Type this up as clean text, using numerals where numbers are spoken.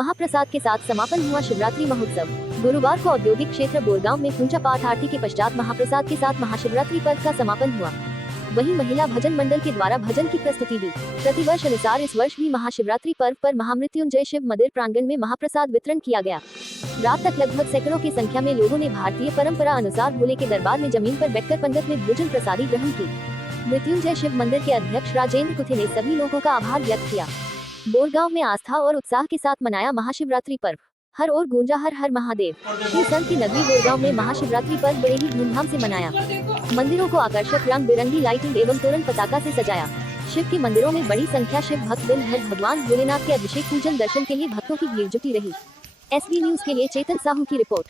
महाप्रसाद के साथ समापन हुआ शिवरात्रि महोत्सव। गुरुवार को औद्योगिक क्षेत्र बोरगांव में पूजा पाठ आरती के पश्चात महाप्रसाद के साथ महाशिवरात्रि पर्व का समापन हुआ। वहीं महिला भजन मंडल के द्वारा भजन की प्रस्तुति दी। प्रतिवर्ष अनुसार इस वर्ष भी महाशिवरात्रि पर्व पर महामृत्युंजय शिव मंदिर प्रांगण में महाप्रसाद वितरण किया गया। रात तक लगभग सैकड़ों की संख्या में लोगों ने भारतीय परंपरा अनुसार भोले के दरबार में जमीन पर बैठकर पंगत में भोजन प्रसादी ग्रहण की। मृत्युंजय शिव मंदिर के अध्यक्ष राजेंद्र कुथे ने सभी लोगों का आभार व्यक्त किया। बोरगांव में आस्था और उत्साह के साथ मनाया महाशिवरात्रि पर्व। हर ओर गूंजा हर हर महादेव। श्री संत की नगरी बोरगांव में महाशिवरात्रि पर्व बड़े ही धूमधाम से मनाया। मंदिरों को आकर्षक रंग बिरंगी लाइटिंग एवं तोरण पताका से सजाया। शिव के मंदिरों में बड़ी संख्या शिव भक्त दिन भर भगवान भोलेनाथ के अभिषेक पूजन दर्शन के लिए भक्तों की भीड़ जुटी रही। एसबी न्यूज के लिए चेतन साहू की रिपोर्ट।